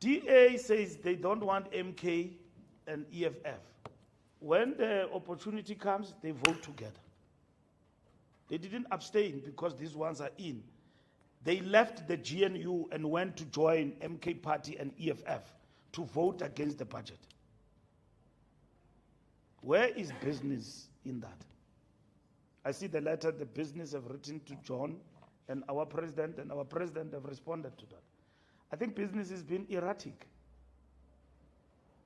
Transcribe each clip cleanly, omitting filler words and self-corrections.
DA says they don't want MK and EFF. When the opportunity comes, they vote together. They didn't abstain because these ones are in. They left the GNU and went to join MK Party and EFF to vote against the budget. Where is business in that? I see the letter the business have written to John and our president have responded to that. I think business has been erratic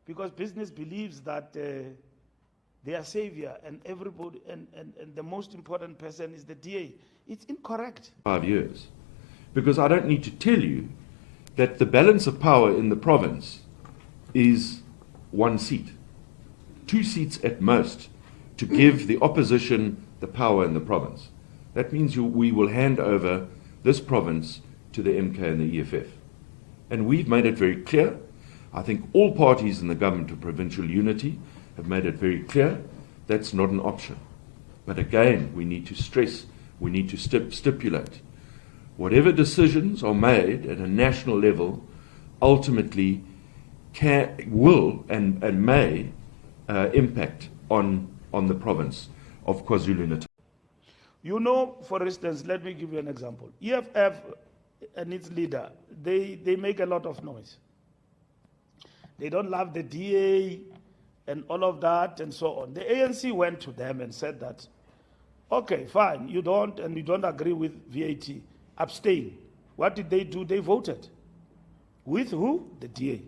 because business believes that they are savior and everybody and the most important person is the DA. It's incorrect. 5 years. Because I don't need to tell you that the balance of power in the province is 1 seat, 2 seats at most, to give the opposition the power in the province. That means we will hand over this province to the MK and the EFF. And we've made it very clear. I think all parties in the government of provincial unity have made it very clear that's not an option. But again, we need to stress, we need to stipulate, whatever decisions are made at a national level ultimately will and may impact on the province of KwaZulu-Natal. You know, for instance, let me give you an example. EFF and its leader, they make a lot of noise. They don't love the DA and all of that and so on. The ANC went to them and said that, okay, fine, you don't agree with VAT, abstain. What did they do? They voted. With who? The DA.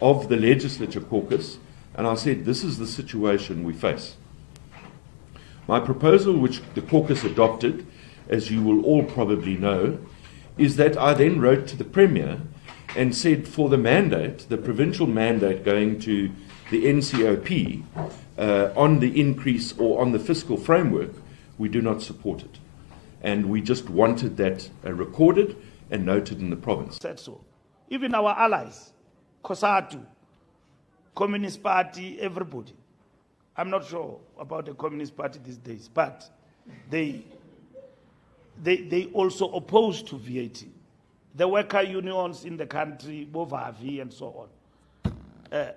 Of the legislature caucus, and I said, this is the situation we face. My proposal, which the caucus adopted, as you will all probably know, is that I then wrote to the Premier and said for the mandate, the provincial mandate going to the NCOP on the increase or on the fiscal framework, we do not support it. And we just wanted that recorded and noted in the province. Said so. Even our allies, COSATU, Communist Party, everybody. I'm not sure about the Communist Party these days, but they also oppose to VAT. The worker unions in the country, Bovavi and so on.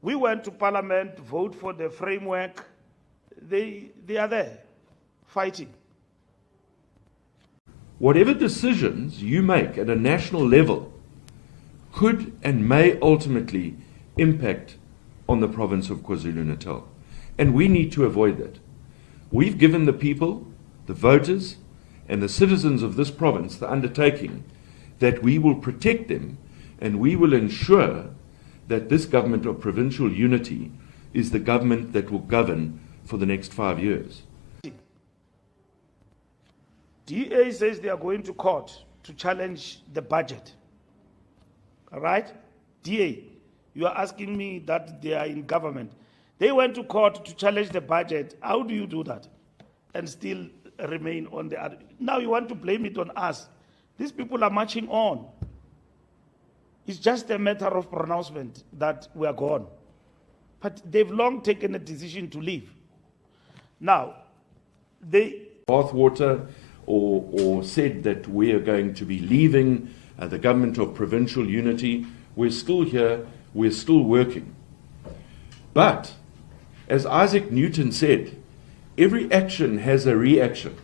We went to Parliament, vote for the framework. They are there, fighting. Whatever decisions you make at a national level could and may ultimately impact on the province of KwaZulu-Natal. And we need to avoid that. We've given the people, the voters, and the citizens of this province the undertaking that we will protect them and we will ensure that this government of provincial unity is the government that will govern for the next 5 years. DA says they are going to court to challenge the budget. All right? DA, you are asking me that they are in government. They went to court to challenge the budget. How do you do that and still remain on the other? Now you want to blame it on us. These people are marching on. It's just a matter of pronouncement that we are gone. But they've long taken a decision to leave. Now, they... Bathwater or said that we are going to be leaving the government of provincial unity. We're still here. We're still working. But, as Isaac Newton said, every action has a reaction.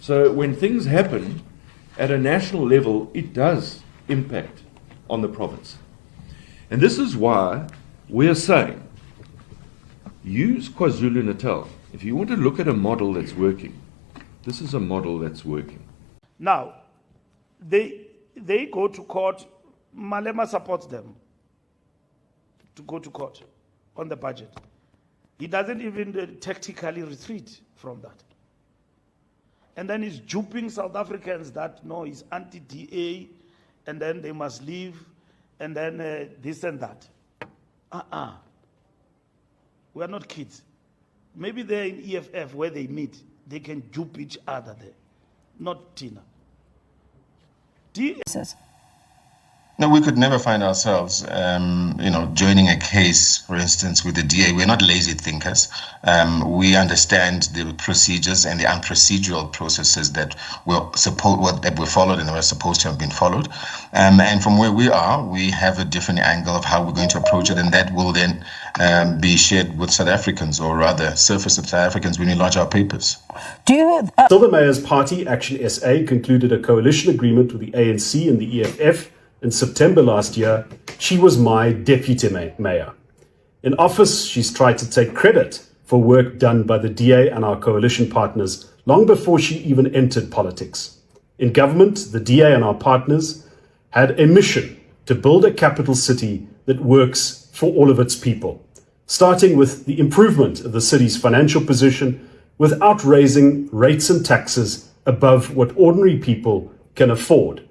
So when things happen at a national level, it does impact on the province. And this is why we're saying, use KwaZulu-Natal. If you want to look at a model that's working, this is a model that's working. Now, they go to court. Malema supports them to go to court on the budget. He doesn't even tactically retreat from that. And then he's duping South Africans that, no, he's anti-DA, and then they must leave, and then this and that. We are not kids. Maybe they're in EFF where they meet. They can dupe each other there. Not Tina. No, we could never find ourselves, joining a case, for instance, with the DA. We're not lazy thinkers. We understand the procedures and the unprocedural processes that were followed and were supposed to have been followed. And from where we are, we have a different angle of how we're going to approach it, and that will then be shared with South Africans, or rather, surface of South Africans when we lodge our papers. So the Mayor's party, Action SA, concluded a coalition agreement with the ANC and the EFF. In September last year. She was my deputy mayor. In office, she's tried to take credit for work done by the DA and our coalition partners long before she even entered politics. In government, the DA and our partners had a mission to build a capital city that works for all of its people, starting with the improvement of the city's financial position without raising rates and taxes above what ordinary people can afford.